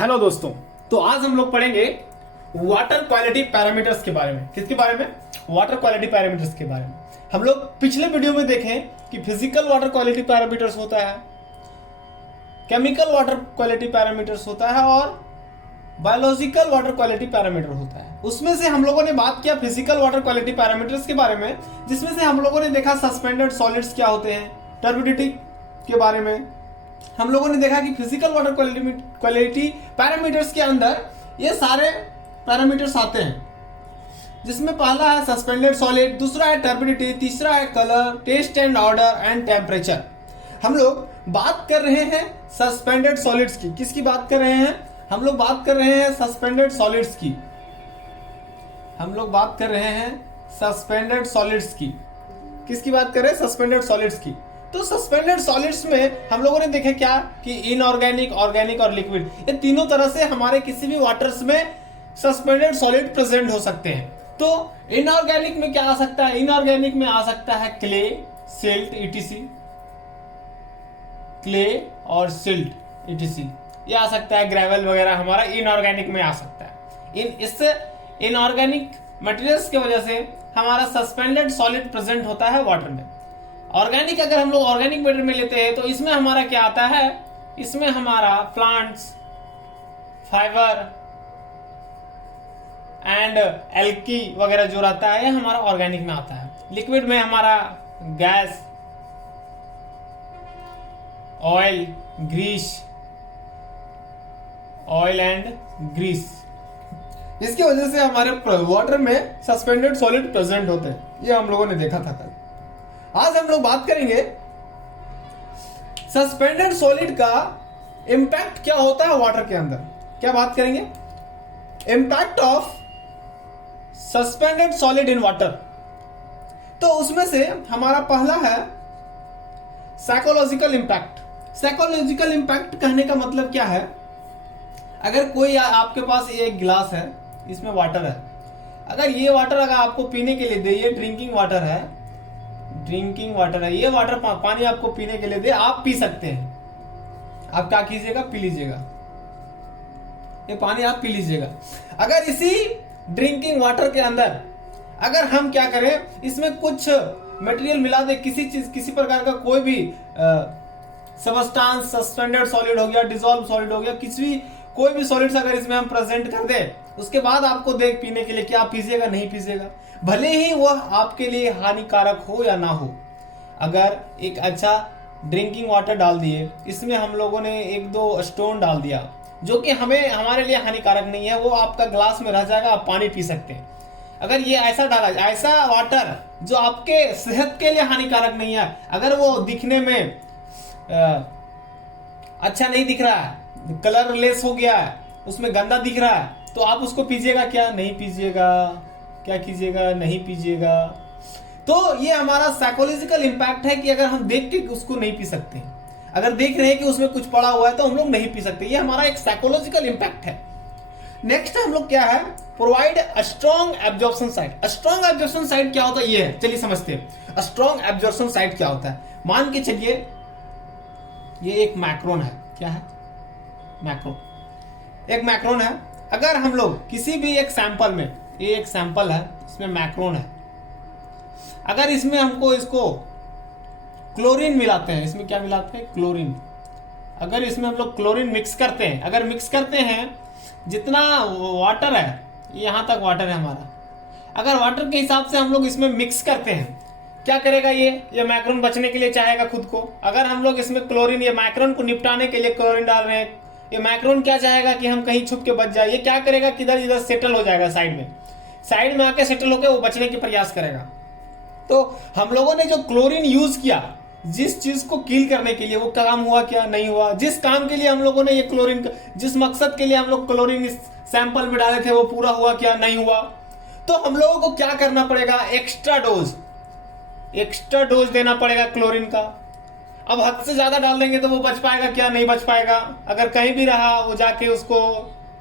Hello दोस्तों, तो आज हम लोग पढ़ेंगे वाटर क्वालिटी पैरामीटर्स के बारे में। किसके बारे में? वाटर क्वालिटी पैरामीटर्स के बारे में। हम लोग पिछले वीडियो में देखें कि फिजिकल वाटर क्वालिटी पैरामीटर्स होता है, केमिकल वाटर क्वालिटी पैरामीटर्स होता है और बायोलॉजिकल वाटर क्वालिटी पैरामीटर होता है। उसमें से हम लोगों ने बात किया फिजिकल वाटर क्वालिटी पैरामीटर्स के बारे में, जिसमें से हम लोगों ने देखा सस्पेंडेड सॉलिड्स क्या होते हैं, टर्बिडिटी के बारे में। हम लोगों ने देखा कि फिजिकल वाटर क्वालिटी पैरामीटर्स के अंदर ये सारे पैरामीटर्स आते हैं, जिसमें पहला है सस्पेंडेड सॉलिड, दूसरा है टर्बिडिटी, तीसरा है colour, taste and odour and temperature. हम लोग बात कर रहे हैं सस्पेंडेड सॉलिड्स की। किसकी बात कर रहे हैं? हम लोग बात कर रहे हैं सस्पेंडेड सॉलिड्स की। हम लोग बात कर रहे हैं सस्पेंडेड सॉलिड्स की। किसकी बात कर रहे हैं? सस्पेंडेड सॉलिड्स की। तो सस्पेंडेड सॉलिड्स में हम लोगों ने देखे क्या कि इनऑर्गेनिक, ऑर्गेनिक और लिक्विड, ये तीनों तरह से हमारे किसी भी वाटर्स में सस्पेंडेड सॉलिड प्रेजेंट हो सकते हैं। तो इनऑर्गेनिक में क्या आ सकता है? इनऑर्गेनिक में आ सकता है क्ले, सिल्ट, ईटीसी। क्ले और सिल्ट, ईटीसी ये आ सकता है। ग्रेवल वगैरह हमारा इनऑर्गेनिक में आ सकता है। इससे इनऑर्गेनिक मटेरियल्स की वजह से हमारा सस्पेंडेड सॉलिड प्रेजेंट होता है वाटर में। ऑर्गेनिक अगर हम लोग ऑर्गेनिक मैटर में लेते हैं तो इसमें हमारा क्या आता है? इसमें हमारा प्लांट्स, फाइबर एंड एल्की वगैरह जो रहता है, हमारा ऑर्गेनिक में आता है। लिक्विड में हमारा gas, oil, grease, oil and grease, इसकी वजह से हमारे वाटर में सस्पेंडेड सॉलिड प्रेजेंट होते हैं। ये हम लोगों ने देखा था कल। आज हम लोग बात करेंगे सस्पेंडेड सॉलिड का इंपैक्ट क्या होता है वाटर के अंदर। क्या बात करेंगे? Impact of suspended solid in water. तो उसमें से हमारा पहला है साइकोलॉजिकल इंपैक्ट। साइकोलॉजिकल इंपैक्ट कहने का मतलब क्या है? अगर कोई आपके पास एक गिलास है, इसमें वाटर है, अगर ये वाटर अगर आपको पीने के लिए दे, ये ड्रिंकिंग वाटर है, ड्रिंकिंग वाटर है, ये वाटर पानी आपको पीने के लिए दे, आप पी सकते हैं। आप क्या कीजिएगा? पी लीजिएगा, ये पानी आप पी लीजिएगा। अगर इसी ड्रिंकिंग वाटर के अंदर अगर हम क्या करें, इसमें कुछ मटेरियल मिला दे, किसी चीज, किसी प्रकार का कोई भी सबस्टांस, सस्पेंडेड सॉलिड हो गया, डिसॉल्व सॉलिड हो गया, कोई भी सॉलिड्स अगर इसमें हम प्रेजेंट कर दे, उसके बाद आपको देख पीने के लिए, क्या आप पीजिएगा? नहीं पीजिएगा, भले ही वह आपके लिए हानिकारक हो या ना हो। अगर एक अच्छा ड्रिंकिंग वाटर डाल दिए, इसमें हम लोगों ने एक दो स्टोन डाल दिया जो कि हमारे लिए हानिकारक नहीं है, वो आपका ग्लास में रह जाएगा, आप पानी पी सकते हैं। अगर ये ऐसा डाला, ऐसा वाटर जो आपके सेहत के लिए हानिकारक नहीं है, अगर वो दिखने में अच्छा नहीं दिख रहा है, कलरलेस हो गया है, उसमें गंदा दिख रहा है, तो आप उसको पीजिएगा? क्या नहीं पीजिएगा। क्या कीजिएगा? नहीं पीजिएगा। तो ये हमारा साइकोलॉजिकल इंपैक्ट है कि अगर हम देख के उसको नहीं पी सकते, अगर देख रहे हैं कि उसमें कुछ पड़ा हुआ है तो हम लोग नहीं पी सकते, ये हमारा एक साइकोलॉजिकल इंपैक्ट है। नेक्स्ट हम लोग क्या है? Provide a strong absorption site. Strong absorption site क्या होता है? ये है, चलिए समझते हैं स्ट्रॉन्ग एब्जॉर्प्शन साइट क्या होता है। मान के चलिए ये एक मैक्रोन है। क्या है? मैक्रोन, एक मैक्रोन है। अगर हम लोग किसी भी एक सैंपल में, ये एक सैंपल है, इसमें मैक्रोन है, अगर इसमें हमको इसको क्लोरीन मिलाते हैं, इसमें क्या मिलाते हैं? क्लोरीन। अगर इसमें हम लोग क्लोरीन मिक्स करते हैं, अगर मिक्स करते हैं, जितना वाटर है, यहां तक वाटर है हमारा, अगर वाटर के हिसाब से हम लोग इसमें मिक्स करते हैं, क्या करेगा? ये मैक्रोन बचने के लिए चाहेगा खुद को। अगर हम लोग इसमें क्लोरीन, ये मैक्रोन को निपटाने के लिए क्लोरीन डाल रहे हैं, ये मैक्रोन क्या चाहेगा कि हम कहीं छुप के बच जाए। ये क्या करेगा? किधर इधर सेटल हो जाएगा, साइड में आके सेटल होकर वो बचने के प्रयास करेगा। तो हम लोगों ने जो क्लोरीन यूज किया जिस चीज को किल करने के लिए, वो काम हुआ क्या? नहीं हुआ। जिस काम के लिए हम लोगों ने ये क्लोरीन, जिस मकसद के लिए हम लोग क्लोरीन इस सैंपल में डाले थे, वो पूरा हुआ क्या? नहीं हुआ। तो हम लोगों को क्या करना पड़ेगा? एक्स्ट्रा डोज देना पड़ेगा क्लोरीन का। अब हद से ज्यादा डाल देंगे तो वो बच पाएगा क्या? नहीं बच पाएगा। अगर कहीं भी रहा, वो जाके उसको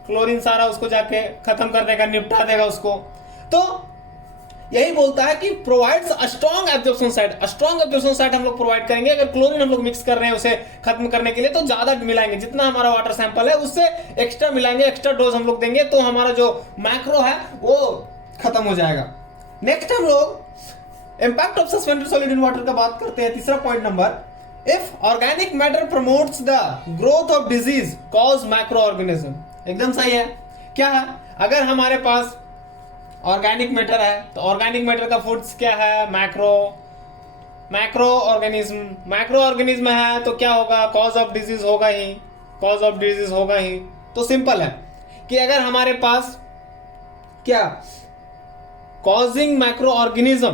क्लोरीन सारा उसको जाके खत्म कर देगा, निपटा देगा उसको। तो यही बोलता है कि provides a strong absorption site. Strong absorption site हम लोग प्रोवाइड करेंगे। अगर क्लोरीन हम लोग मिक्स कर रहे हैं उसे खत्म करने के लिए तो ज्यादा मिलाएंगे, जितना हमारा वाटर सैंपल है उससे एक्स्ट्रा मिलाएंगे, एक्स्ट्रा डोज हम लोग देंगे, तो हमारा जो मैक्रो है वो खत्म हो जाएगा। नेक्स्ट हम लोग impact of suspended solid in water का बात करते हैं। तीसरा point number, if organic matter promotes the growth of disease cause macro organism. एकदम सही है। क्या है, अगर हमारे पास ऑर्गेनिक मैटर है तो ऑर्गेनिक मैटर का फूड्स क्या है, मैक्रो ऑर्गेनिज्म है, तो क्या होगा, कॉज ऑफ डिजीज होगा ही। तो सिंपल है कि अगर हमारे पास क्या कॉजिंग मैक्रो ऑर्गेनिज्म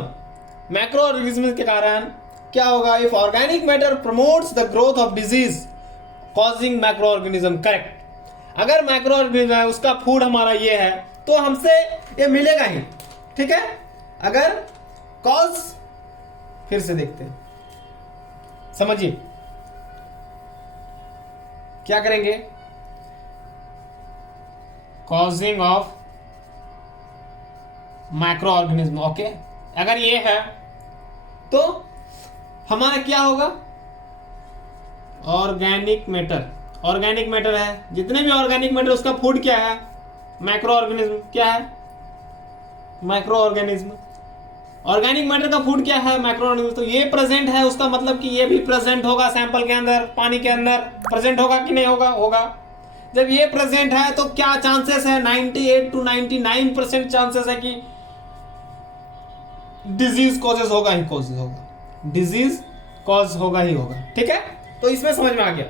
के कारण क्या होगा, if organic matter promotes the growth of disease causing macro organism. Correct. अगर मैक्रो ऑर्गेनिज्म है उसका फूड हमारा ये है तो हमसे ये मिलेगा ही। ठीक है। अगर कॉज, फिर से देखते हैं, समझिए क्या करेंगे, causing of macro organism. Okay, अगर ये है तो हमारा क्या होगा, ऑर्गेनिक मैटर है, जितने भी ऑर्गेनिक मैटर उसका फूड क्या है, मैक्रो ऑर्गेनिज्म। क्या है, मैक्रो ऑर्गेनिज्म। ऑर्गेनिक मैटर का फूड क्या है, मैक्रो ऑर्गेनिज्म। तो ये प्रेजेंट है, उसका मतलब कि ये भी प्रेजेंट होगा सैंपल के अंदर, पानी के अंदर प्रेजेंट होगा कि नहीं होगा। जब ये प्रेजेंट है तो क्या चांसेस है, 98 to 99% चांसेस है कि डिजीज कॉजेस होगा ही होगा। ठीक है, तो इसमें समझ में आ गया।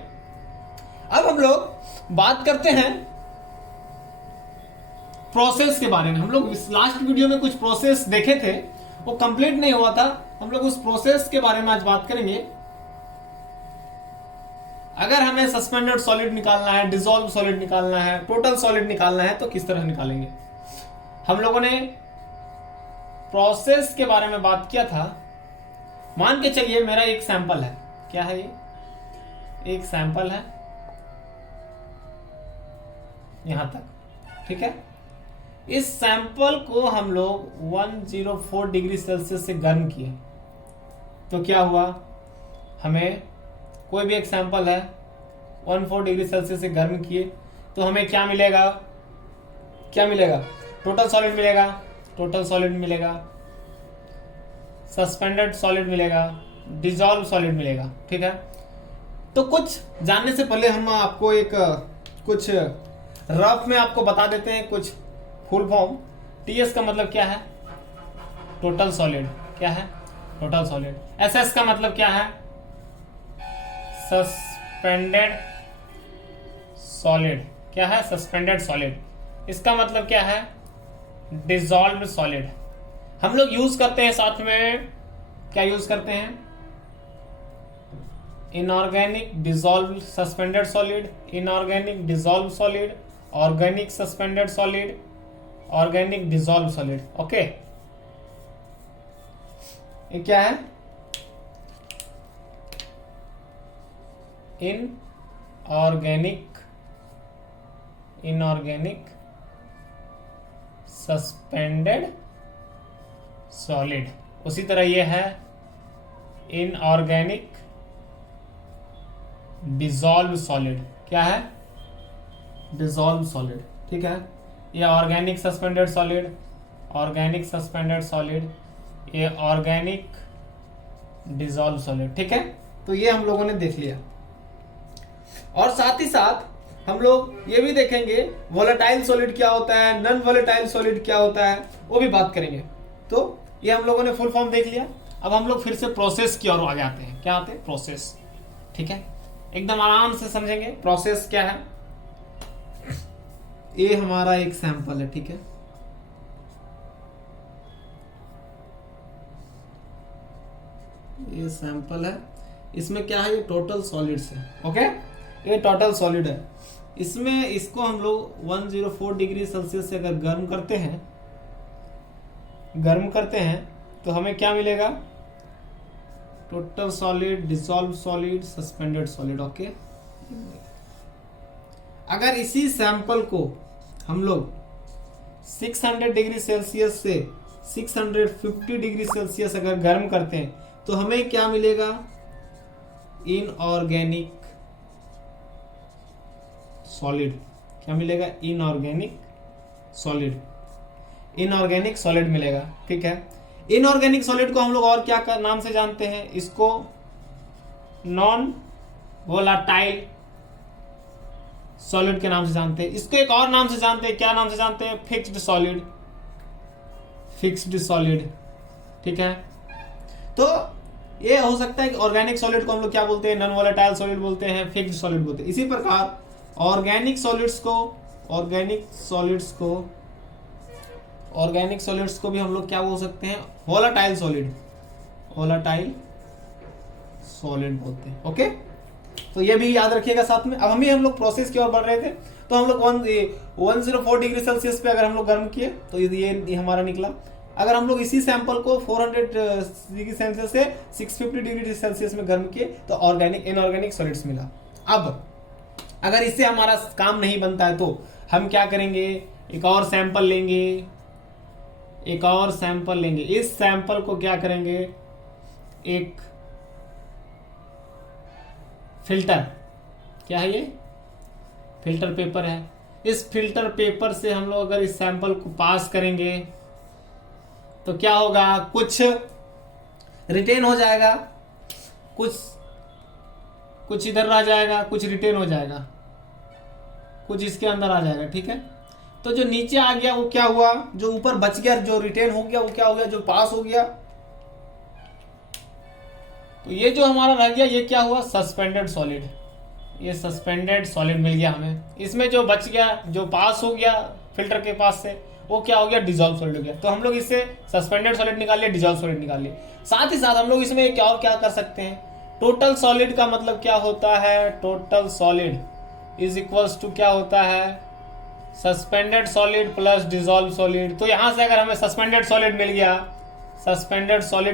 अब हम लोग बात करते हैं प्रोसेस के बारे में। हम लोग लास्ट वीडियो में कुछ प्रोसेस देखे थे, वो कंप्लीट नहीं हुआ था। हम लोग उस प्रोसेस के बारे में आज बात करेंगे। अगर हमें सस्पेंडेड सॉलिड निकालना है, डिसॉल्व सॉलिड निकालना है, टोटल सॉलिड निकालना है तो किस तरह निकालेंगे। हम लोगों ने प्रोसेस के बारे में बात किया था। मान के चलिए मेरा एक सैंपल है, क्या है ये, एक सैंपल है यहां तक। ठीक है, इस सैंपल को हम लोग 104 डिग्री सेल्सियस से गर्म किए तो क्या हुआ, हमें कोई भी एक सैंपल है 104 डिग्री सेल्सियस से गर्म किए तो हमें क्या मिलेगा, टोटल सॉलिड मिलेगा, सस्पेंडेड सॉलिड मिलेगा, डिसॉल्व सॉलिड मिलेगा। ठीक है, तो कुछ जानने से पहले हम आपको एक कुछ रफ में आपको बता देते हैं कुछ फुल फॉर्म। टीएस का मतलब क्या है, टोटल सॉलिड। क्या है, टोटल सॉलिड। एसएस का मतलब क्या है, सस्पेंडेड सॉलिड। क्या है, सस्पेंडेड सॉलिड। इसका मतलब क्या है, डिसॉल्व्ड सॉलिड। हम लोग यूज करते हैं साथ में, क्या यूज करते हैं, inorganic dissolved suspended solid, inorganic dissolve solid, organic suspended solid, organic dissolve solid. Okay, ये क्या है, इनऑर्गेनिक सस्पेंडेड सॉलिड। उसी तरह ये है इनऑर्गेनिक डिसॉल्व सॉलिड। क्या है, डिसॉल्व सॉलिड। ठीक है, ये ऑर्गेनिक सस्पेंडेड सॉलिड, ये ऑर्गेनिक डिसॉल्व सॉलिड। ठीक है, तो ये हम लोगों ने देख लिया। और साथ ही साथ हम लोग ये भी देखेंगे वोलेटाइल सॉलिड क्या होता है, नॉन वोलेटाइल सॉलिड क्या होता है, वो भी बात करेंगे। तो ये हम लोगों ने फुल फॉर्म देख लिया। अब हम लोग फिर से प्रोसेस की ओर आगे आते हैं। क्या आते हैं, प्रोसेस। ठीक है, एकदम आराम से समझेंगे प्रोसेस क्या है। ये हमारा एक सैंपल है। ठीक है, ये सैंपल है, इसमें क्या है, ये टोटल सॉलिड्स है। ओके, ये टोटल सॉलिड है। इसमें इसको हम लोग 104 डिग्री सेल्सियस से अगर गर्म करते हैं तो हमें क्या मिलेगा, total solid, dissolve solid, suspended solid. Okay, अगर इसी सैंपल को हम लोग 600 डिग्री सेल्सियस से 650 डिग्री सेल्सियस अगर गर्म करते हैं तो हमें क्या मिलेगा? Inorganic solid. क्या मिलेगा? Inorganic solid. इनऑर्गेनिक सॉलिड मिलेगा। ठीक है, इनऑर्गेनिक सॉलिड को हम लोग और क्या नाम से जानते हैं? इसको नॉन वोलाटाइल सॉलिड के नाम से जानते हैं। इसको एक और नाम से जानते हैं। क्या नाम से जानते हैं? Fixed solid. Fixed solid. ठीक है, तो ये हो सकता है कि ऑर्गेनिक सॉलिड को हम लोग क्या बोलते हैं? नॉन वोलेटाइल सॉलिड बोलते हैं, फिक्स्ड सॉलिड बोलते हैं। इसी प्रकार ऑर्गेनिक सॉलिड्स को भी हम लोग क्या बोल सकते हैं? Volatile solid. वोलाटाइल सॉलिड बोलते हैं। ओके, तो ये भी याद रखिएगा साथ में। अब हम लोग प्रोसेस की ओर बढ़ रहे थे, तो हम लोग 104 डिग्री सेल्सियस पे अगर हम लोग गर्म किए तो ये हमारा निकला। अगर हम लोग इसी सैंपल को 400 डिग्री सेल्सियस से 650 डिग्री सेल्सियस में गर्म किए तो इनऑर्गेनिक सॉलिड्स मिला। अब अगर इससे हमारा काम नहीं बनता है तो हम क्या करेंगे? एक और सैंपल लेंगे। इस सैंपल को क्या करेंगे? एक फिल्टर, क्या है ये? फिल्टर पेपर है। इस फिल्टर पेपर से हम लोग अगर इस सैंपल को पास करेंगे तो क्या होगा? कुछ रिटेन हो जाएगा, कुछ इधर आ जाएगा, कुछ रिटेन हो जाएगा, कुछ इसके अंदर आ जाएगा। ठीक है, तो जो नीचे आ गया वो क्या हुआ? जो ऊपर बच गया, जो रिटेन हो गया वो क्या हो गया? जो पास हो गया। तो ये जो हमारा रह गया ये क्या हुआ? Suspended solid. ये सस्पेंडेड सॉलिड मिल गया हमें। इसमें जो बच गया, जो पास हो गया फिल्टर के पास से, वो क्या हो गया? डिजॉल्व सॉलिड हो गया। तो हम लोग इससे सस्पेंडेड सॉलिड निकाल लिए, डिजॉल्व सॉलिड निकाल लिए। साथ ही साथ हम लोग इसमें क्या कर सकते हैं? टोटल सॉलिड का मतलब क्या होता है? Total solid is equals to क्या होता है? Suspended solid plus dissolved solid. तो यहां से अगर हमें सस्पेंडेड सॉलिड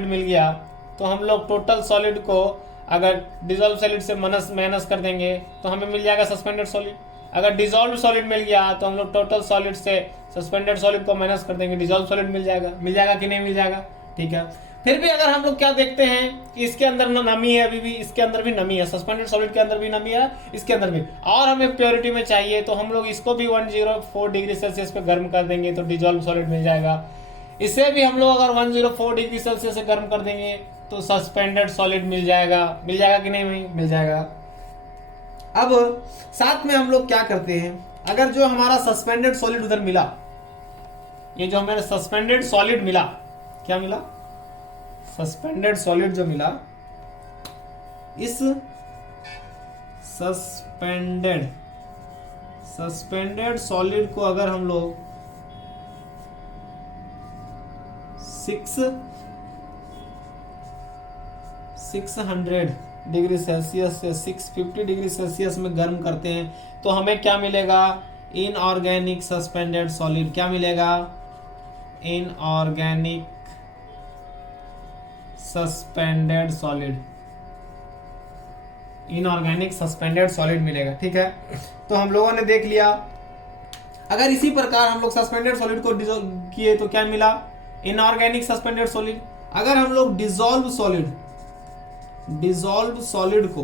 मिल गया तो हम लोग टोटल सॉलिड को अगर डिजॉल्व सॉलिड से माइनस कर देंगे तो हमें मिल जाएगा सस्पेंडेड सॉलिड। अगर डिजॉल्व सॉलिड मिल गया तो हम लोग टोटल सॉलिड से सस्पेंडेड सॉलिड को माइनस कर देंगे, डिजॉल्व सॉलिड मिल जाएगा कि नहीं मिल जाएगा? ठीक है, फिर भी अगर हम लोग क्या देखते हैं कि इसके अंदर नमी है, अभी भी इसके अंदर भी नमी है, सस्पेंडेड सॉलिड के अंदर भी नमी है, इसके अंदर भी, और हमें प्योरिटी में चाहिए तो हम लोग इसको भी 104 डिग्री सेल्सियस पे गर्म कर देंगे तो डिजॉल्व सॉलिड मिल जाएगा। इसे भी हम लोग अगर 104 डिग्री सेल्सियस से गर्म कर देंगे तो सस्पेंडेड सॉलिड मिल जाएगा कि नहीं? मिल जाएगा। अब साथ में हम लोग क्या करते हैं? अगर जो हमारा सस्पेंडेड सॉलिड उधर मिला, ये जो हमारा सस्पेंडेड सॉलिड मिला, क्या मिला? सस्पेंडेड सॉलिड जो मिला, इस सस्पेंडेड सॉलिड को अगर हम लोग 600 डिग्री सेल्सियस से 650 डिग्री सेल्सियस में गर्म करते हैं तो हमें क्या मिलेगा? Inorganic suspended solid. क्या मिलेगा? Inorganic suspended solid. Inorganic suspended solid मिलेगा। ठीक है, तो हम लोगों ने देख लिया। अगर इसी प्रकार हम लोग सस्पेंडेड सॉलिड को डिसॉल्व किए तो क्या मिला? Inorganic suspended solid. अगर हम लोग डिसॉल्व सॉलिड को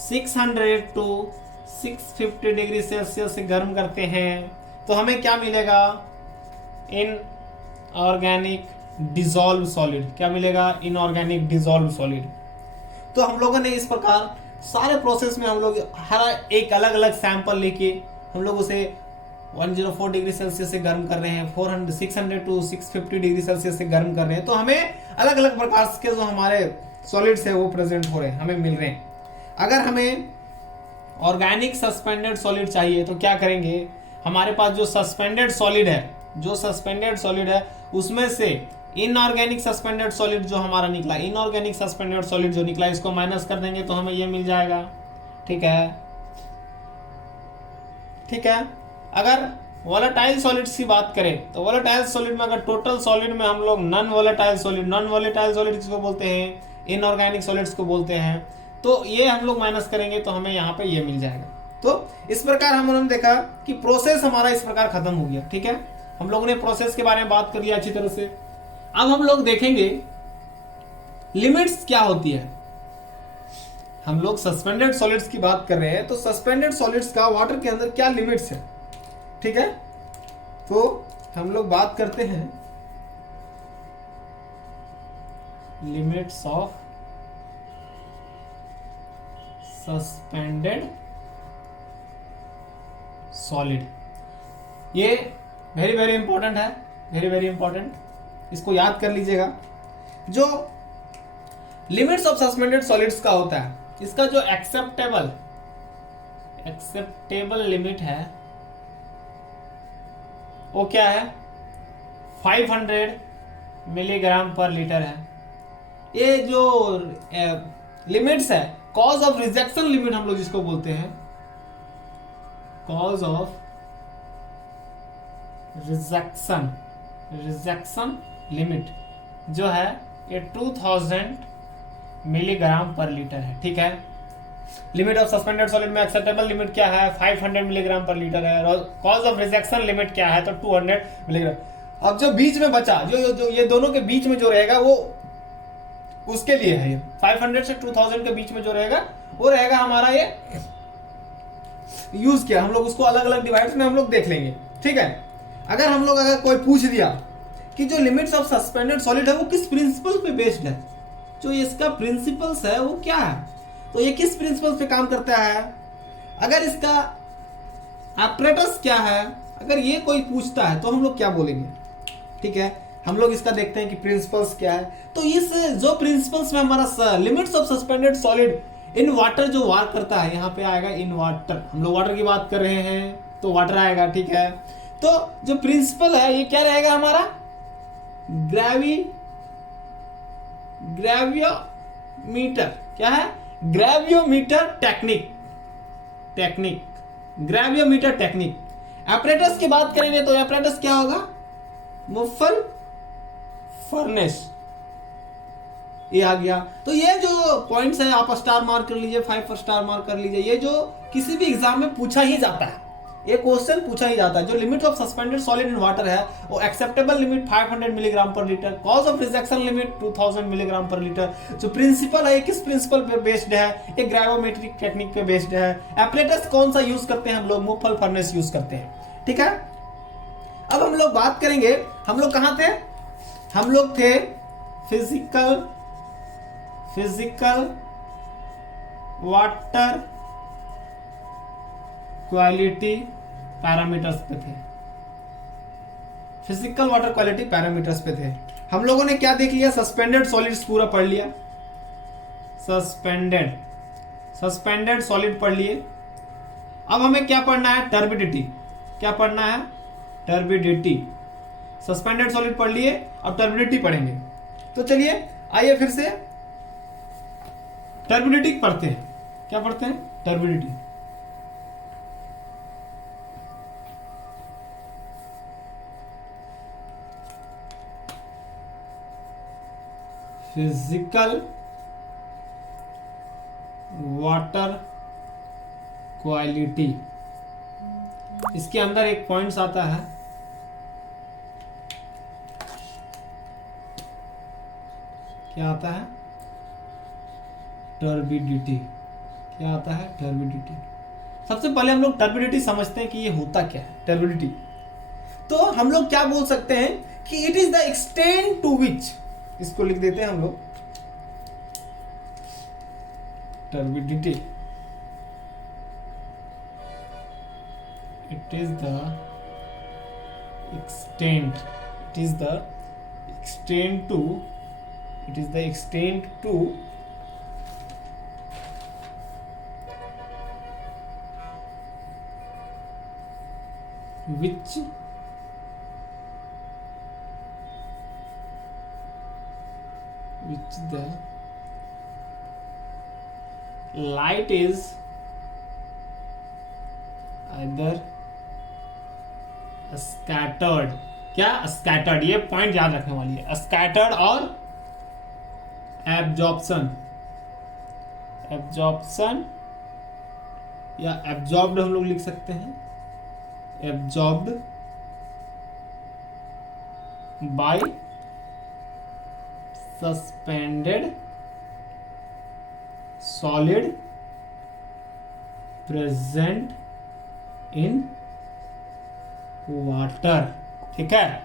600 टू 650 डिग्री सेल्सियस से गर्म करते हैं तो हमें क्या मिलेगा? Inorganic dissolve solid. क्या मिलेगा? Inorganic dissolve solid. तो हम लोगों ने इस प्रकार सारे प्रोसेस में हम लोग हर एक अलग अलग सैंपल लेके हम लोग उसे 104 डिग्री सेल्सियस से गर्म कर रहे हैं, 600 टू 650 डिग्री सेल्सियस से गर्म कर रहे हैं, तो हमें अलग अलग प्रकार के जो हमारे सॉलिड्स है वो प्रेजेंट हो रहे हैं, हमें मिल रहे हैं। अगर हमें ऑर्गेनिक सस्पेंडेड सॉलिड चाहिए तो क्या करेंगे? हमारे पास जो सस्पेंडेड सॉलिड है उसमें से इनऑर्गेनिक सस्पेंडेड सॉलिड जो हमारा निकला, इनऑर्गेनिक सस्पेंडेड सॉलिड जो निकला, इसको माइनस कर देंगे तो हमें ये मिल जाएगा। ठीक है। अगर वोलेटाइल सॉलिड्स की बात करें तो वोलेटाइल सॉलिड में अगर टोटल सॉलिड में हम लोग नॉन वोलेटाइल सॉलिड किसको बोलते हैं? इनऑर्गेनिक सॉलिड्स को बोलते हैं। तो ये हम लोग माइनस करेंगे तो हमें यहाँ पे ये मिल जाएगा। तो इस प्रकार हमने देखा कि प्रोसेस हमारा इस प्रकार खत्म हो गया। ठीक है, हम लोगों ने प्रोसेस के बारे में बात कर लिया अच्छी तरह से। अब हम लोग देखेंगे लिमिट्स क्या होती है। हम लोग सस्पेंडेड सॉलिड्स की बात कर रहे हैं, तो सस्पेंडेड सॉलिड्स का वाटर के अंदर क्या लिमिट्स है, ठीक है। तो हम लोग बात करते हैं लिमिट्स ऑफ सस्पेंडेड सॉलिड। ये वेरी वेरी इंपॉर्टेंट है, वेरी वेरी इंपॉर्टेंट, इसको याद कर लीजिएगा। जो लिमिट्स ऑफ सस्पेंडेड सॉलिड्स का होता है, इसका जो एक्सेप्टेबल लिमिट है वो क्या है, 500 मिलीग्राम पर लीटर है। ये जो लिमिट्स है, कॉज ऑफ रिजेक्शन लिमिट हम लोग जिसको बोलते हैं, कॉज ऑफ रिजेक्शन लिमिट जो है ये 2000 मिलीग्राम पर लीटर है, ठीक है। लिमिट ऑफ सस्पेंडेड सॉलिड में एक्सेप्टेबल लिमिट क्या है, 500 मिलीग्राम पर लीटर है, और कॉज ऑफ रिजेक्शन लिमिट क्या है, तो 200 मिलीग्राम। अब जो बीच में बचा, जो ये दोनों के बीच में जो रहेगा वो उसके लिए है, ये 500 से 2000 के बीच में जो रहेगा वो रहेगा हमारा ये यूज किया। हम लोग उसको अलग अलग डिवाइड्स में हम लोग देख लेंगे, ठीक है। अगर कोई पूछ दिया कि जो लिमिट्स ऑफ सस्पेंडेड सॉलिड है वो किस प्रिंसिपल पे बेस्ड है, जो इसका प्रिंसिपल्स है वो क्या है, तो ये किस प्रिंसिपल पे काम करता है, अगर इसका ऑपरेटर्स क्या है, अगर ये कोई पूछता है तो हम लोग क्या बोलेंगे, ठीक है। हम लोग इसका देखते हैं कि प्रिंसिपल्स क्या है। तो इस जो प्रिंसिपल्स में हमारा limits of suspended solid in water जो वार करता है, यहाँ पे आएगा इन वाटर, हम लोग वाटर की बात कर रहे हैं तो वाटर आएगा, ठीक है। तो जो प्रिंसिपल है ये क्या रहेगा हमारा, ग्रेवियोमीटर, क्या है, ग्रेवियोमीटर टेक्निक, ग्रेवियोमीटर टेक्निक। ऑपरेटर्स की बात करेंगे तो ऑपरेटर्स क्या होगा, मुफल फर्नेस, ये आ गया। तो ये जो पॉइंट्स है आप स्टार मार्क कर लीजिए, 5 स्टार मार्क कर लीजिए। ये जो किसी भी एग्जाम में पूछा ही जाता है, ये क्वेश्चन पूछा ही जाता है। जो limit of suspended solid in water है वो एक्सेप्टेबल लिमिट 500 मिलीग्राम पर litre, cause of rejection limit 2000 milligram पर लीटर। जो प्रिंसिपल है ये किस प्रिंसिपल पे बेस्ड है, ये ग्रेवियोमेट्रिक टेक्निक पे बेस्ड है। एपरेटस कौन सा यूज करते हैं हम लोग, मुफल फर्नेस यूज करते हैं, ठीक है। अब हम लोग बात करेंगे, हम लोग कहां थे, हम लोग थे फिजिकल वाटर क्वालिटी पैरामीटर्स पे थे, फिजिकल वाटर क्वालिटी पैरामीटर्स पे थे। हम लोगों ने क्या देख लिया, सस्पेंडेड सॉलिड्स पूरा पढ़ लिया, सस्पेंडेड सॉलिड पढ़ लिए। अब हमें क्या पढ़ना है, टर्बिडिटी, क्या पढ़ना है, टर्बिडिटी। सस्पेंडेड सॉलिड पढ़ लिए, अब टर्बिडिटी पढ़ेंगे। तो चलिए आइए फिर से टर्बिडिटी पढ़ते हैं। क्या पढ़ते हैं, टर्बिडिटी। फिजिकल वाटर क्वालिटी, इसके अंदर एक पॉइंट्स आता है, क्या आता है, टर्बिडिटी। क्या आता है, टर्बिडिटी। सबसे पहले हम लोग टर्बिडिटी समझते हैं कि ये होता क्या है, टर्बिडिटी। तो हम लोग क्या बोल सकते हैं कि it is the extent to which, इसको लिख देते हैं हम लोग, turbidity, it is the extent, it is the extent to, it is the extent to which the light is either scattered, क्या scattered, ये पॉइंट याद रखने वाली है, scattered और एब्जॉर्प्शन या एब्जॉर्ब्ड हम लोग लिख सकते हैं, absorbed bye suspended solid present in water. ठीक है,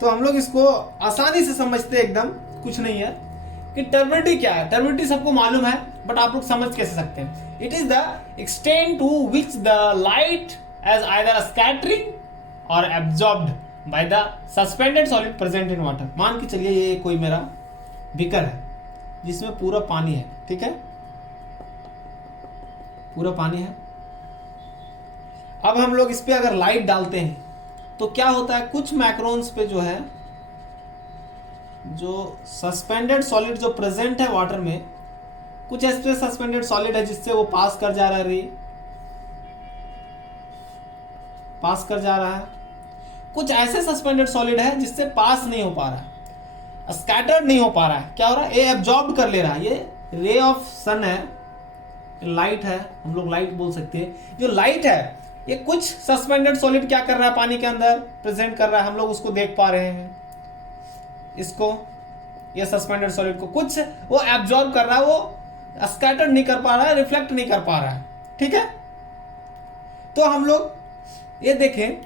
तो हम लोग इसको आसानी से समझते हैं, एकदम कुछ नहीं है कि टर्बिडिटी क्या है। टर्बिडिटी सबको मालूम है, बट आप लोग समझ कैसे सकते हैं? It is the extent to which the light is either scattering और absorbed by the suspended solid present in water. मान के चलिए ये कोई मेरा बीकर है जिसमें पूरा पानी है। ठीक है, पूरा पानी है। अब हम लोग इस पे अगर लाइट डालते हैं तो क्या होता है, कुछ मैक्रोन्स पे जो है, जो सस्पेंडेड सॉलिड जो प्रेजेंट है वाटर में, कुछ ऐसे सस्पेंडेड सॉलिड है जिससे वो पास कर जा रहा है, पास कर जा रहा है। कुछ ऐसे सस्पेंडेड सॉलिड है जिससे पास नहीं हो पा रहा है, स्कैटर्ड नहीं हो पा रहा है। क्या हो रहा है, ये एब्जॉर्ब कर ले रहा है। ये रे ऑफ सन है, लाइट है, हम लोग लाइट बोल सकते हैं। जो लाइट है ये कुछ सस्पेंडेड सॉलिड क्या कर रहा है, पानी के अंदर प्रेजेंट कर रहा है, हम लोग उसको देख पा रहे हैं। इसको, ये सस्पेंडेड सॉलिड को कुछ वो एब्जॉर्ब कर रहा है, वो स्कैटर नहीं कर पा रहा है, रिफ्लेक्ट नहीं कर पा रहा है। ठीक है, तो हम लोग ये देखें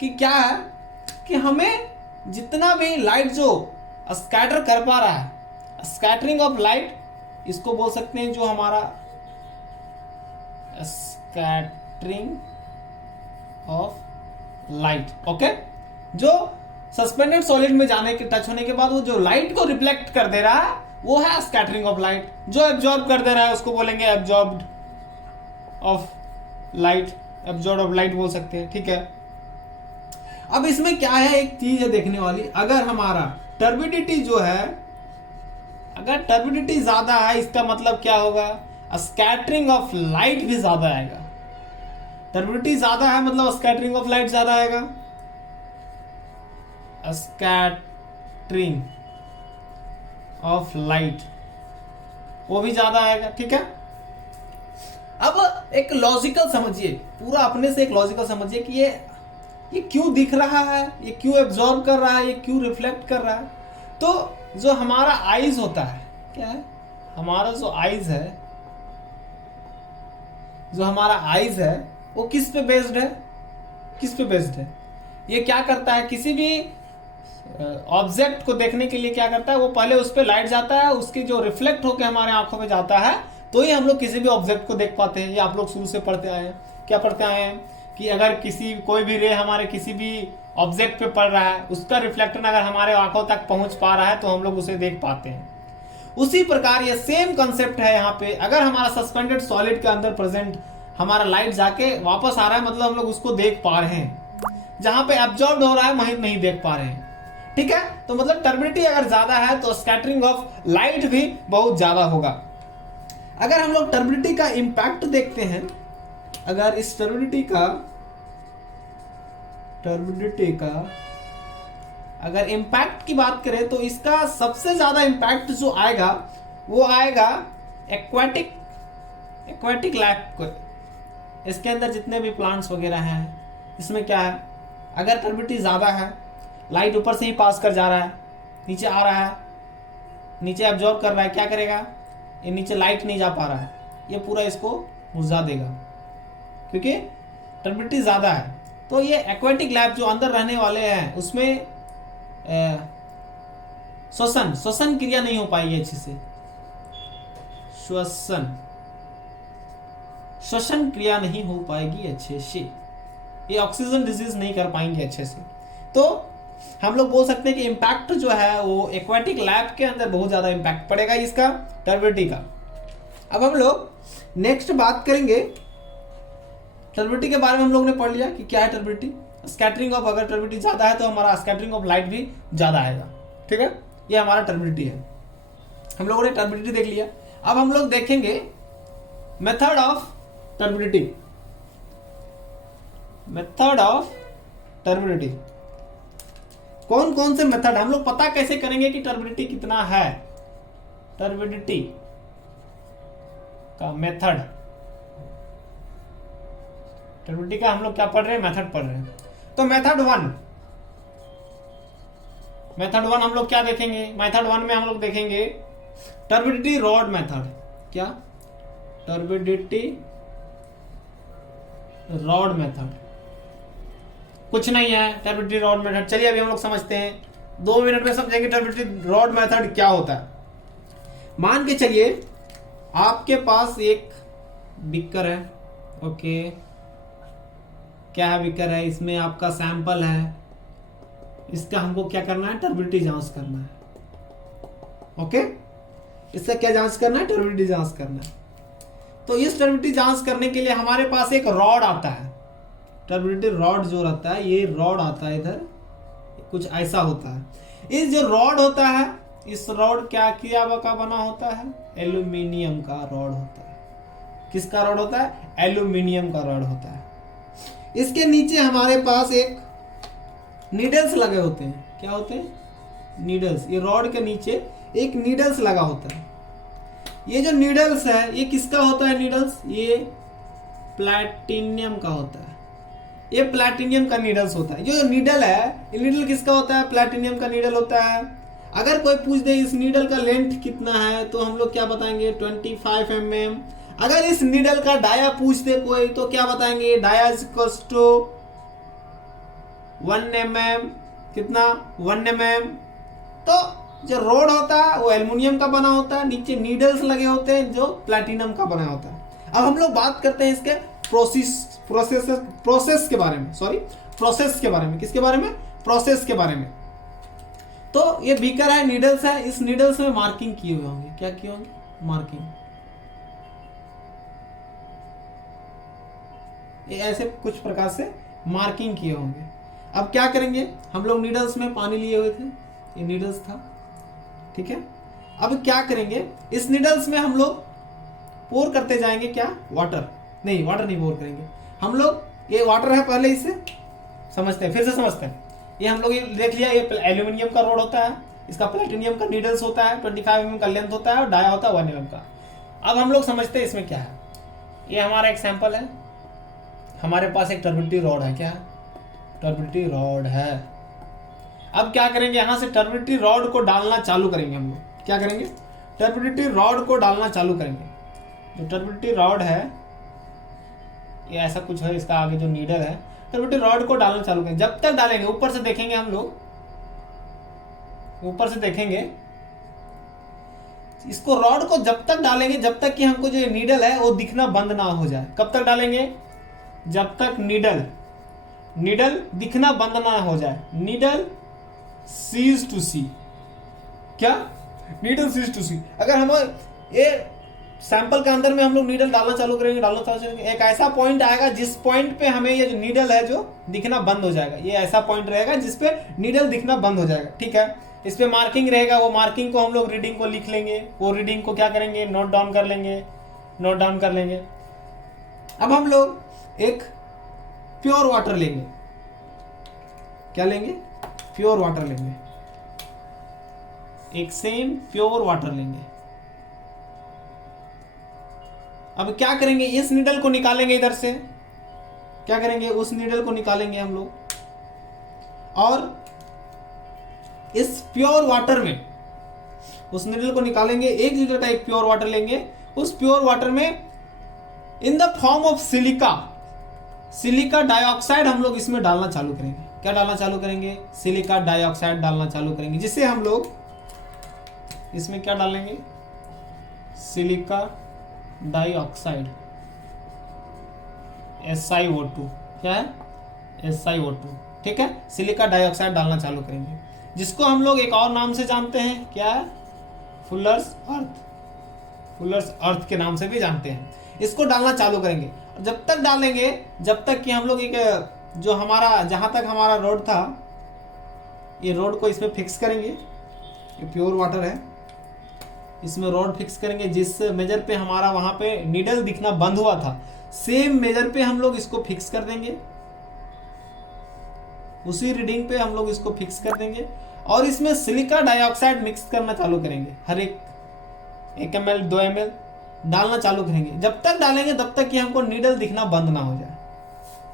कि क्या है कि हमें जितना भी लाइट जो स्कैटर कर पा रहा है, स्कैटरिंग ऑफ लाइट इसको बोल सकते हैं, जो हमारा स्कैटरिंग ऑफ लाइट। ओके, जो सस्पेंडेड सॉलिड में जाने के, टच होने के बाद वो जो लाइट को रिफ्लेक्ट कर दे रहा है वो है स्कैटरिंग ऑफ लाइट। जो एब्जॉर्ब कर दे रहा है उसको बोलेंगे absorbed of light, absorb of light बोल सकते हैं। ठीक है, अब इसमें क्या है, एक चीज है देखने वाली। अगर हमारा टर्बिडिटी जो है, अगर टर्बिडिटी ज्यादा है, इसका मतलब क्या होगा, स्कैटरिंग ऑफ लाइट भी ज्यादा आएगा। टर्बिडिटी ज्यादा है मतलब स्कैटरिंग ऑफ लाइट ज्यादा आएगा, स्कैटरिंग ऑफ लाइट वो भी ज्यादा आएगा। ठीक है, अब एक लॉजिकल समझिए, पूरा अपने से एक लॉजिकल समझिए कि ये क्यों दिख रहा है, ये क्यों एब्जॉर्ब कर रहा है, ये क्यों रिफ्लेक्ट कर रहा है। तो जो हमारा आईज होता है, क्या है हमारा जो आईज है, जो हमारा आईज है वो किस पे बेस्ड है, किस पे बेस्ड है, ये क्या करता है, किसी भी ऑब्जेक्ट को देखने के लिए क्या करता है, वो पहले उस पर लाइट जाता है, उसकी जो रिफ्लेक्ट होकर हमारे आंखों में जाता है, तो ही हम लोग किसी भी ऑब्जेक्ट को देख पाते हैं। ये आप लोग शुरू से पढ़ते आए हैं। क्या पढ़ते आए हैं कि अगर कोई भी रे हमारे किसी भी ऑब्जेक्ट पे पड़ रहा है, उसका रिफ्लेक्टर अगर हमारे आंखों तक पहुंच पा रहा है तो हम लोग उसे देख पाते हैं। उसी प्रकार ये सेम कंसेप्ट है यहाँ पे। अगर हमारा सस्पेंडेड सॉलिड के अंदर प्रेजेंट हमारा लाइट जाके वापस आ रहा है, मतलब हम लोग उसको देख पा रहे हैं। जहां पे एब्जॉर्ब हो रहा है वहीं नहीं देख पा रहे हैं। ठीक है, तो मतलब टर्बिडिटी अगर ज्यादा है तो स्कैटरिंग ऑफ लाइट भी बहुत ज्यादा होगा। अगर हम लोग टर्बिडिटी का इंपैक्ट देखते हैं, अगर इस टर्बिडिटी का अगर इंपैक्ट की बात करें तो इसका सबसे ज्यादा इंपैक्ट जो आएगा वो आएगा एक्वाटिक लाइफ को। इसके अंदर जितने भी प्लांट्स वगैरह हैं, इसमें क्या है, अगर टर्बिडिटी ज्यादा है, लाइट ऊपर से ही पास कर जा रहा है, नीचे आ रहा है, नीचे एब्जॉर्ब कर रहा है, क्या करेगा, ये नीचे लाइट नहीं जा पा रहा है, ये पूरा इसको बुझा देगा क्योंकि टर्बिडिटी ज्यादा है। तो ये एक्वाटिक लाइफ जो अंदर रहने वाले हैं उसमें श्वसन क्रिया नहीं हो पाएगी अच्छे से, श्वसन क्रिया नहीं हो पाएगी अच्छे से, ये ऑक्सीजन डिजीज नहीं कर पाएंगे अच्छे से। तो हम लोग बोल सकते हैं कि इम्पैक्ट जो है वो एक्वाटिक लैब के अंदर बहुत ज्यादा इम्पैक्ट पड़ेगा इसका, टर्बिडिटी का। अब हम लोग नेक्स्ट बात करेंगे टर्बिडिटी के बारे में। हम लोग ने पढ़ लिया कि क्या है टर्बिडिटी, स्कैटरिंग ऑफ, अगर टर्बिडिटी ज्यादा है तो हमारा स्कैटरिंग ऑफ लाइट भी ज्यादा आएगा। ठीक है, ये हमारा टर्बिडिटी है। हम लोगों ने टर्बिडिटी देख लिया। अब हम लोग देखेंगे method of turbidity. Method of turbidity, कौन कौन से मेथड हम लोग पता कैसे करेंगे कि टर्बिडिटी कितना है। टर्बिडिटी का मेथड, टर्बिडिटी का हम लोग क्या पढ़ रहे हैं, मेथड पढ़ रहे हैं। तो मेथड 1, मेथड 1 हम लोग क्या देखेंगे, मेथड 1 में हम लोग देखेंगे टर्बिडिटी रॉड मेथड। क्या? Turbidity rod method. कुछ नहीं है टर्बिडिटी रॉड मेथड। चलिए अभी हम लोग समझते हैं, 2 मिनट में समझेंगे टर्बिडिटी रॉड मेथड क्या होता है। मान के चलिए आपके पास एक बीकर है, ओके, क्या है बीकर है, इसमें आपका सैंपल है, इसका हमको क्या करना है, टर्बिडिटी जांच करना है। ओके, इसका क्या जांच करना है, टर्बिडिटी जांच करना है। तो इस टर्बिडिटी जांच करने के लिए हमारे पास एक रॉड आता है, टर्बिडिटी रॉड जो रहता है, ये रॉड आता है इधर, कुछ ऐसा होता है। इस जो रॉड होता है, इस रॉड क्या किया का बना होता है, एल्यूमिनियम का रॉड होता है। किसका रॉड होता है, एल्यूमिनियम का रॉड होता है। इसके नीचे हमारे पास एक नीडल्स लगे होते हैं। क्या होते हैं, नीडल्स। ये रॉड के नीचे एक नीडल्स लगा होता है। ये जो नीडल्स है ये किसका होता है, नीडल्स, ये प्लैटिनियम का होता है। ये प्लैटिनियम का नीडल्स होता है। जो नीडल है, ये नीडल किसका होता है, प्लैटिनियम का नीडल होता है। अगर कोई पूछ दे इस नीडल का लेंथ कितना है, तो हम लोग क्या बताएंगे, 25 mm। अगर इस नीडल का डाया पूछ दे कोई, तो क्या बताएंगे, dia is equals to 1 mm। कितना, 1 mm। तो जो रोड होता है वो एल्युमिनियम का बना होता है, नीचे नीडल्स लगे होते हैं जो प्लैटिनम का बना होता है। अब हम लोग बात करते हैं इसके प्रोसेस के बारे में, सॉरी प्रोसेस के बारे में। किसके बारे में, प्रोसेस के बारे में। तो ये बीकर है, नीडल्स है, इस नीडल्स में मार्किंग किए हुए होंगे। क्या किए होंगे, मार्किंग। ये ऐसे कुछ प्रकार से मार्किंग किए होंगे। अब क्या करेंगे, हम लोग नीडल्स में पानी लिए हुए थे, ये नीडल्स था, ठीक है। अब क्या करेंगे, इस नीडल्स में हम लोग पोर करते जाएंगे, क्या, वाटर नहीं, वाटर नहीं पोर करेंगे हम लोग। ये वाटर है, पहले इसे समझते हैं, फिर से समझते हैं। ये हम लोग देख लिया, ये एल्यूमिनियम का रोड होता है, इसका प्लैटिनियम का नीडल्स होता है, 25 mm का लेंथ होता है, और डाया होता है 1 mm का। अब हम लोग समझते हैं इसमें क्या है। ये हमारा एक सैंपल है, हमारे पास एक टर्बिडिटी रॉड है। क्या, टर्बिडिटी रॉड है। अब क्या करेंगे, यहां से टर्बिडिटी रॉड को डालना चालू करेंगे हम लोग। क्या करेंगे, टर्बिडिटी रॉड को डालना चालू करेंगे। जो टर्बिडिटी रॉड है, ये ऐसा कुछ है, इसका आगे जो नीडल है, टर्बिडिटी रॉड को डालना चालू करेंगे। जब तक डालेंगे, ऊपर से देखेंगे हम लोग, ऊपर से देखेंगे इसको, रॉड को जब तक डालेंगे, जब तक कि हमको जो नीडल है वो दिखना बंद ना हो जाए। कब तक डालेंगे, जब तक नीडल दिखना बंद ना हो जाए। नीडल सीज टू सी। क्या, नीडल सीज टू सी। अगर हम ये सैंपल के अंदर में हम लोग नीडल डालना चालू करेंगे, एक ऐसा पॉइंट आएगा जिस पॉइंट पे हमें ये जो नीडल है जो दिखना बंद हो जाएगा। ये ऐसा पॉइंट रहेगा जिस पे नीडल दिखना बंद हो जाएगा, ठीक है। इस पे मार्किंग रहेगा, वो मार्किंग को हम लोग रीडिंग को लिख लेंगे, वो रीडिंग को क्या करेंगे, नोट डाउन कर लेंगे। अब हम लोग एक प्योर वाटर लेंगे। क्या लेंगे, प्योर वाटर लेंगे, एक सेम प्योर वाटर लेंगे। अब क्या करेंगे, इस नीडल को निकालेंगे इधर से। क्या करेंगे, उस नीडल को निकालेंगे हम लोग, और इस प्योर वाटर में उस नीडल को निकालेंगे। 1 लीटर का एक प्योर वाटर लेंगे। उस प्योर वाटर में in the form of silica dioxide हम लोग इसमें डालना चालू करेंगे। क्या डालना चालू करेंगे, सिलिका डाइऑक्साइड डालना चालू करेंगे, जिससे हम लोग इसमें क्या डालेंगे, सिलिका डाइऑक्साइड, SiO2। क्या है, SiO2, ठीक है। सिलिका डाइऑक्साइड डालना चालू करेंगे, जिसको हम लोग एक और नाम से जानते हैं। क्या है, फुलर्स अर्थ के नाम से भी जानते हैं। इसको डालना चालू करेंगे। जब तक डालेंगे, जब तक कि हम लोग एक जो हमारा, जहां तक हमारा रोड था, ये रोड को इसमें फिक्स करेंगे। ये प्योर वाटर है, इसमें रोड फिक्स करेंगे। जिस मेजर पे हमारा वहां पे नीडल दिखना बंद हुआ था, सेम मेजर पे हम लोग इसको फिक्स कर देंगे। उसी रीडिंग पे हम लोग इसको फिक्स कर देंगे, और इसमें सिलिका डाइऑक्साइड मिक्स करना चालू करेंगे। हर एक 1 ml 2 ml डालना चालू करेंगे। जब तक डालेंगे तब तक कि हमको नीडल दिखना बंद ना हो जाए।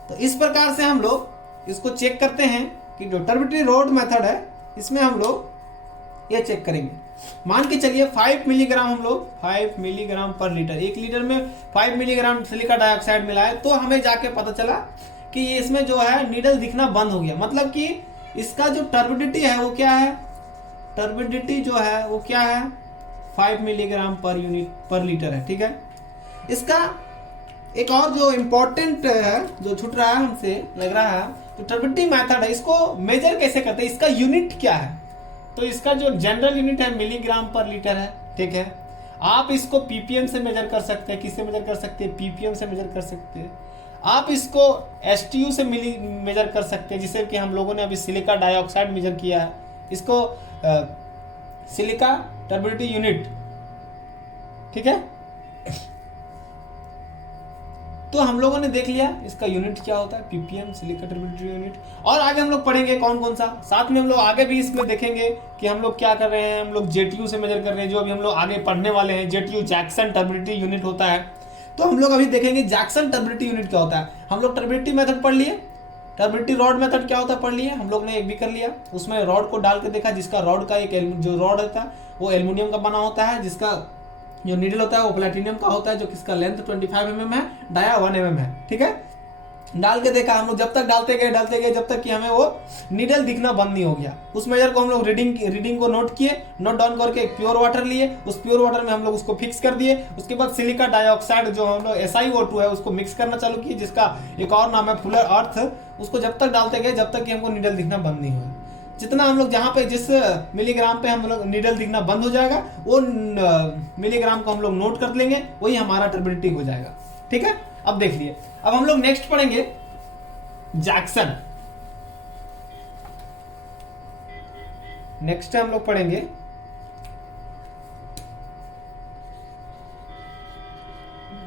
तो इस प्रकार से हम लोग इसको चेक करते हैं कि जो टर्बिडिटी रॉड मेथड है, इसमें हम लोग ये चेक करेंगे, मान के चलिए 5 मिलीग्राम हम लोग 5 मिलीग्राम पर लीटर, 1 लीटर में 5 मिलीग्राम सिलिका डाइऑक्साइड मिला है। तो हमें जाके पता चला कि ये इसमें जो है नीडल दिखना बंद हो गया, मतलब कि इसका जो टर्बिडिटी है वो क्या है, टर्बिडिटी जो है वो क्या है 5 मिलीग्राम पर यूनिट पर लीटर है। ठीक है, इसका एक और जो इम्पोर्टेंट है जो छूट रहा है हमसे लग रहा है, तो टर्बिडिटी मेथड है, इसको मेजर कैसे करते हैं, इसका यूनिट क्या है, तो इसका जो जनरल यूनिट है मिलीग्राम पर लीटर है। ठीक है, आप इसको पीपीएम से मेजर कर सकते हैं, किससे मेजर कर सकते हैं, पीपीएम से मेजर कर सकते हैं। आप इसको एसटीयू से मेजर कर सकते हैं, जिसे कि हम लोगों ने अभी सिलिका डाइऑक्साइड मेजर किया है, इसको सिलिका टर्बिडिटी यूनिट। ठीक है, तो हम लोगों ने देख लिया इसका यूनिट क्या होता है, पीपीएम सिलिका टर्बिडिटी यूनिट। और आगे हम लोग पढ़ेंगे कौन कौन सा, साथ में हम लोग आगे भी इसमें देखेंगे कि हम लोग क्या कर रहे हैं, हम लोग जेटीयू से मेजर कर रहे हैं, जो अभी हम लोग आगे पढ़ने वाले हैं। जेटीयू जैक्सन टर्बिडिटी यूनिट होता है, तो हम लोग अभी देखेंगे जैक्सन टर्बिडिटी यूनिट क्या होता है। हम लोग टर्बिडिटी मेथड पढ़ लिए, टर्बिडिटी रॉड मेथड क्या होता है पढ़ लिए, हम लोग ने एक भी कर लिया, उसमें रॉड को डाल के देखा, जिसका रॉड का एक जो रॉड होता है वो एल्युमिनियम का बना होता है, जिसका जो नीडल होता है वो प्लेटिनियम का होता है, जो किसका लेंथ 25 mm है, डाया 1 mm है। ठीक है, डाल के देखा हम लोग, जब तक डालते गए जब तक कि हमें वो नीडल दिखना बंद नहीं हो गया। उस मेजर को हम लोग रीडिंग को नोट किए, नोट डाउन करके एक प्योर वाटर लिए, उस प्योर वाटर में हम लोग उसको फिक्स कर दिए। उसके बाद सिलिका डाइऑक्साइड जो हम लोग SiO2 है उसको मिक्स करना चालू किए, जिसका एक और नाम है फुलर अर्थ। उसको जब तक डालते गए जब तक कि हमको नीडल दिखना बंद नहीं हुआ। जितना हम लोग जहाँ पे जिस मिलीग्राम पे हम लोग नीडल दिखना बंद हो जाएगा वो मिलीग्राम को हम लोग नोट कर लेंगे, वही हमारा टर्बिडिटी हो जाएगा। ठीक है, अब देख लिए, अब हम लोग नेक्स्ट पढ़ेंगे जैक्सन। नेक्स्ट हम लोग पढ़ेंगे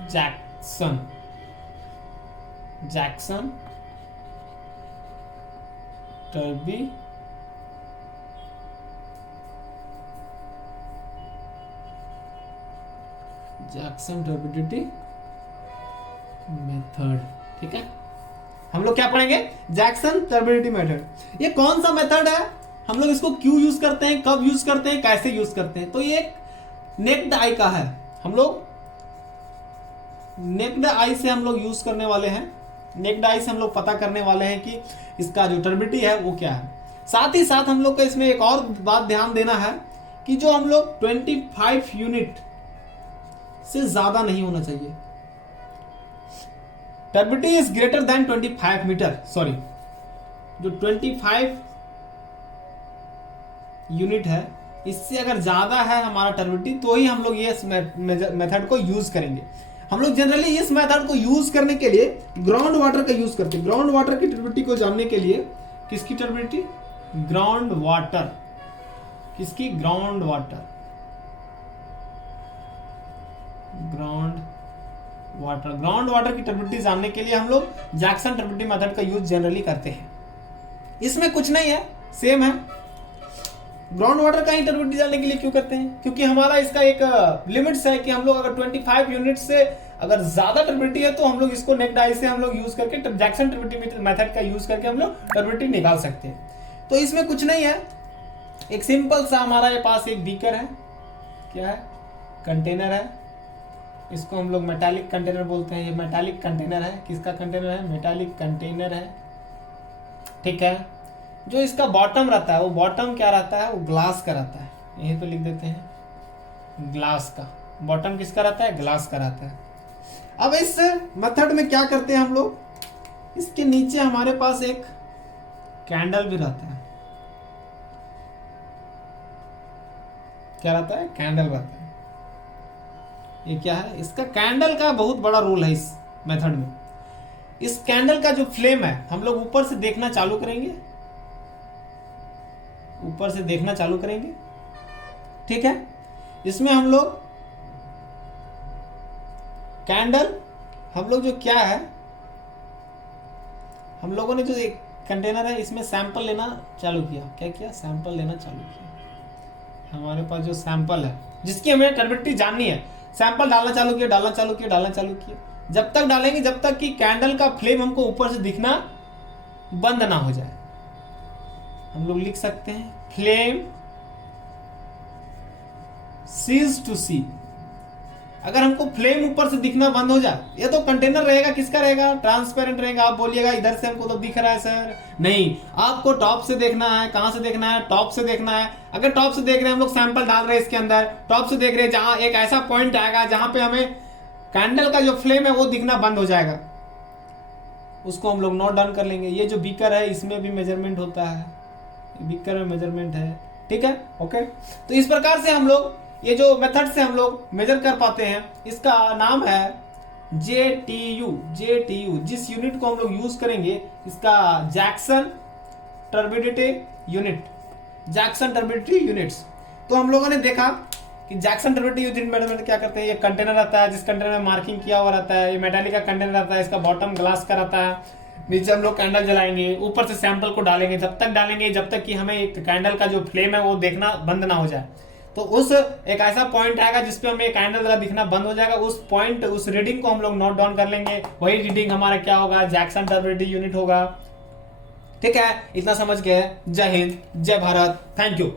Jackson. Jackson Jackson turbidity method. ठीक है, हम लोग क्या पढ़ेंगे, जैक्सन टर्बिडिटी मेथड। ये कौन सा मेथड है, हम लोग इसको क्यों यूज करते हैं, कब यूज करते हैं, कैसे यूज करते हैं। तो ये नेक्ड आई का है, हम लोग नेक्ड आई से हम लोग यूज करने वाले हैं। नेक्ड आई से हम लोग पता करने वाले हैं कि इसका जो टर्बिडिटी है वो क्या है। साथ ही साथ हम लोग को इसमें एक और बात ध्यान देना है कि जो हम लोग 25 यूनिट से ज्यादा नहीं होना चाहिए। Turbidity is greater than 25 metre, sorry जो 25 यूनिट है इससे अगर ज्यादा है हमारा टर्बिडिटी तो ही हम लोग ये मेथड को यूज करेंगे। हम लोग जनरली इस मेथड को यूज करने के लिए ग्राउंड वाटर का यूज करते हैं। ग्राउंड वाटर की टर्बिडिटी को जानने के लिए, किसकी टर्बिडिटी, ग्राउंड वाटर, किसकी, ग्राउंड वाटर, ग्राउंड वाटर की टर्बिडिटी जानने के लिए हम लोग जैक्सन टर्बिडिटी मेथड का यूज जनरली करते हैं। इसमें कुछ नहीं है, सेम है। ग्राउंड वाटर का ही टर्बिडिटी जानने के लिए क्यों करते हैं, क्योंकि हमारा इसका एक लिमिट्स है कि हम लोग अगर 25 यूनिट से अगर ज्यादा टर्बिडिटी है तो हम लोग इसको नेक्ड आई से हम लोग यूज करके जैक्सन टर्बिडिटी मेथड का यूज करके हम लोग टर्बिडिटी निकाल सकते हैं। तो इसमें कुछ नहीं है, एक सिंपल सा हमारा ये पास एक बीकर है, क्या है, कंटेनर है, इसको हम लोग मेटालिक कंटेनर बोलते हैं। ये मेटालिक कंटेनर है, किसका कंटेनर है, मेटालिक कंटेनर है। ठीक है, जो इसका बॉटम रहता है वो बॉटम क्या रहता है, वो ग्लास का रहता है, यहीं पे लिख देते हैं ग्लास का। बॉटम किसका रहता है, ग्लास का रहता है। अब इस मेथड में क्या करते हैं हम लोग, इसके नीचे हमारे पास एक कैंडल भी रहता है। क्या रहता है, कैंडल रहता है। ये क्या है, इसका कैंडल का बहुत बड़ा रोल है इस मेथड में। इस कैंडल का जो फ्लेम है हम लोग ऊपर से देखना चालू करेंगे, ऊपर से देखना चालू करेंगे। ठीक है, इसमें हम लोग कैंडल, हम लोग जो क्या है, हम लोगों ने जो एक कंटेनर है इसमें सैंपल लेना चालू किया। क्या किया, सैंपल लेना चालू किया। हमारे पास जो सैंपल है जिसकी हमें टर्बिडिटी जाननी है, सैंपल डालना चालू किया। जब तक डालेंगे जब तक कि कैंडल का फ्लेम हमको ऊपर से दिखना बंद ना हो जाए। हम लोग लिख सकते हैं फ्लेम सीज टू सी। अगर हमको फ्लेम ऊपर से दिखना बंद हो जाए, ये तो कंटेनर रहेगा, किसका रहेगा, ट्रांसपेरेंट रहेगा। आप बोलिएगा इधर से हमको तो दिख रहा है सर, नहीं, आपको टॉप से देखना है। कहां से देखना है, टॉप से देखना है। अगर टॉप से देख रहे हैं, हम लोग सैंपल डाल रहे हैं इसके अंदर, टॉप से देख रहे हैं, जहां एक ऐसा पॉइंट आएगा जहां पे हमें कैंडल का जो फ्लेम है वो दिखना बंद हो जाएगा, उसको हम लोग नोट डाउन कर लेंगे। ये जो बीकर है इसमें भी मेजरमेंट होता है, बीकर में मेजरमेंट है, ठीक है, ओके। तो इस प्रकार से हम लोग ये जो मेथड से हम लोग मेजर कर पाते हैं, इसका नाम है JTU। JTU जिस यूनिट को हम लोग यूज करेंगे, इसका Jackson turbidity unit, Jackson turbidity units. तो हम लोगों ने देखा कि जैक्सन टर्बिडिटी यूनिट मेजरमेंट क्या करते हैं। ये कंटेनर रहता है, जिस कंटेनर में मार्किंग किया हुआ रहता है, ये मेटालिक का कंटेनर रहता है, इसका बॉटम ग्लास का रहता है। नीचे हम लोग कैंडल जलाएंगे, ऊपर से सैंपल को डालेंगे, जब तक डालेंगे जब तक कि हमें एक कैंडल का जो फ्लेम है वो देखना बंद ना हो जाए। तो उस एक ऐसा पॉइंट आएगा जिसपे हमें कैंडल का दिखना बंद हो जाएगा, उस पॉइंट, उस रीडिंग को हम लोग नोट डाउन कर लेंगे। वही रीडिंग हमारा क्या होगा, जैक्सन टर्बिडिटी यूनिट होगा। ठीक है, इतना समझ गए। जय हिंद, जय भारत, थैंक यू।